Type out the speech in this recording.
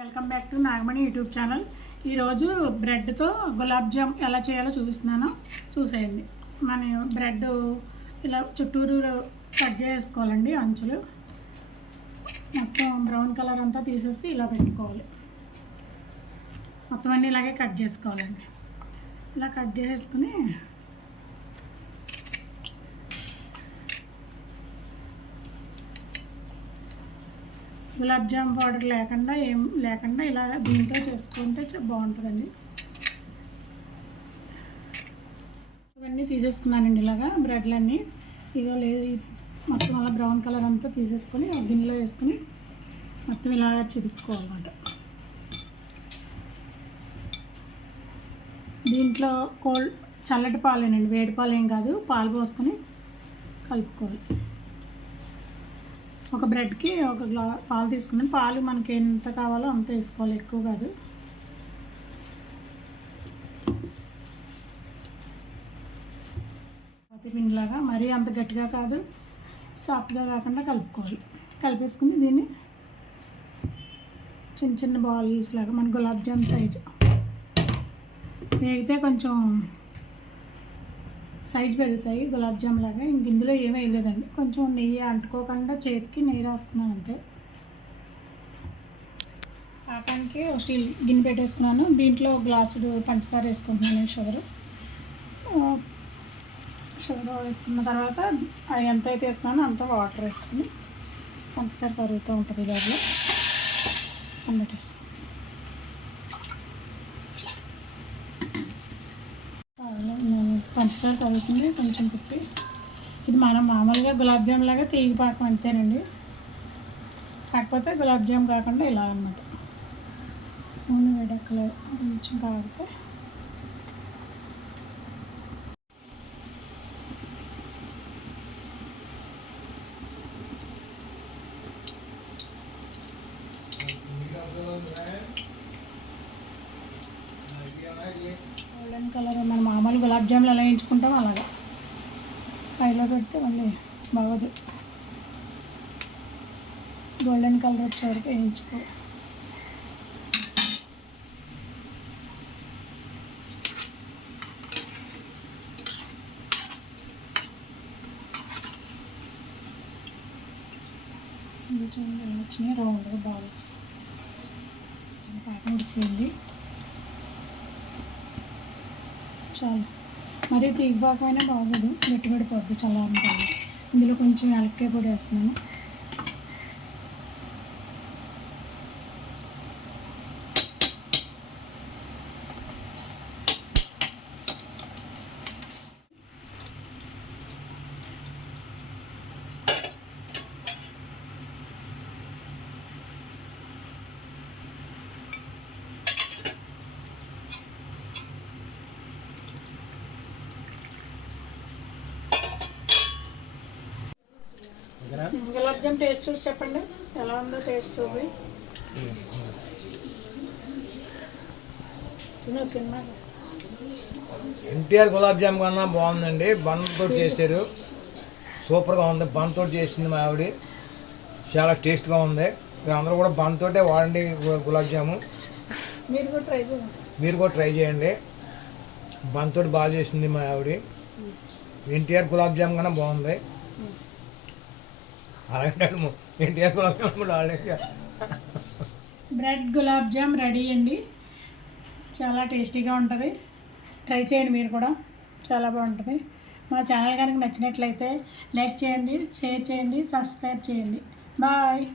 Welcome back to Nagamani YouTube channel. ఈరోజు బ్రెడ్తో గులాబ్ జామ్ ఎలా చేయాలో చూపిస్తున్నాను, చూసేయండి. మన బ్రెడ్ ఇలా చుట్టూరు కట్ చేసుకోవాలండి. అంచులు మొత్తం బ్రౌన్ కలర్ అంతా తీసేసి ఇలా పెట్టుకోవాలి. మొత్తం అన్నీ ఇలాగే కట్ చేసుకోవాలండి. ఇలా కట్ చేసుకుని గులాబ్ జామ్ పౌడర్ ఏం లేకుండా ఇలా దీంతో చేసుకుంటే బాగుంటుందండి. ఇవన్నీ తీసేసుకున్నానండి. ఇలాగా బ్రెడ్లన్నీ ఇక లేదు మొత్తం అలా బ్రౌన్ కలర్ అంతా తీసేసుకొని గిన్నెలో వేసుకొని మొత్తం ఇలా చిదుక్కోవాలన్నమాట. దీంట్లో చల్లటి పాలేనండి, వేడి పాలు ఏం కాదు. పాలు పోసుకొని కలుపుకోవాలి. ఒక బ్రెడ్కి ఒక పాలు తీసుకున్నాను. పాలు మనకి ఎంత కావాలో అంత వేసుకోవాలి, ఎక్కువ కాదు. పిండిలాగా మరీ అంత గట్టిగా కాదు, సాఫ్ట్గా కాకుండా కలుపుకోవాలి. కలిపేసుకుని దీన్ని చిన్న చిన్న బాల్స్ లాగా మన గులాబ్ జామ్ సైజు వేగితే కొంచెం సైజు పెరుగుతాయి గులాబ్ జామ్ లాగా. ఇంక ఇందులో ఏమీ వేయలేదండి. కొంచెం నెయ్యి అంటుకోకుండా చేతికి నెయ్యి రాసుకున్నాను అంతే. పాకానికి ఒక స్టీల్ గిన్నె పెట్టేసుకున్నాను. దీంట్లో గ్లాసుడు పంచదార వేసుకుంటున్నాను. షుగర్ వేసుకున్న తర్వాత అది ఎంత అయితే వేసుకున్నానో అంత వాటర్ వేసుకుని పంచదార కరుగుతూ ఉంటుంది. దాంట్లో పెట్టేసుకున్నాను. పంచదార కలుగుతుంది, కొంచెం తిప్పి ఇది మనం మామూలుగా గులాబ్ జామ్ లాగా తీగ పాకం అంతేనండి. కాకపోతే గులాబ్ జామ్ కాకుండా ఇలా అన్నమాట. నూనె వేడెక్కలేదు, కొంచెం కాగితే గోల్డెన్ కలర్ మన మామూలు గులాబ్ జాములు ఎలా వేయించుకుంటాం అలాగా పైలో పెడితే మళ్ళీ బాగోదు. గోల్డెన్ కలర్ వచ్చే వరకు వేయించుకో. వచ్చినాయి రౌండ్గా బాల్స్. పాకం ఉడికింది చాలు. మరీ తీగ పాకమైనా బాగోదు, గట్టిపడిపోద్ది చల్లారిన. ఇందులో కొంచెం యాలక్కాయ పొడి వేస్తున్నాను. గులాబ్ జామ్ టేస్ట్ చూసి చెప్పండి, ఎలా ఉందో టేస్ట్ చూసి. ఎన్టీఆర్ గులాబ్ జామ్ కన్నా బాగుందండి. బన్తో చేశారు, సూపర్గా ఉంది. బన్తో చేసింది మా ఆవిడ, చాలా టేస్ట్గా ఉంది. మీరు అందరూ కూడా బన్తోటే వాడండి గులాబ్ జాము. మీరు కూడా ట్రై చేయండి. బన్తో బాగా చేసింది మా ఆవిడ. ఎన్టీఆర్ గులాబ్ జామ్ కన్నా బాగుంది. బ్రెడ్ గులాబ్ జామ్ రెడీ అండి. చాలా టేస్టీగా ఉంటుంది. ట్రై చేయండి మీరు కూడా, చాలా బాగుంటుంది. మా ఛానల్ కనుక నచ్చినట్లయితే లైక్ చేయండి, షేర్ చేయండి, సబ్స్క్రైబ్ చేయండి. బాయ్.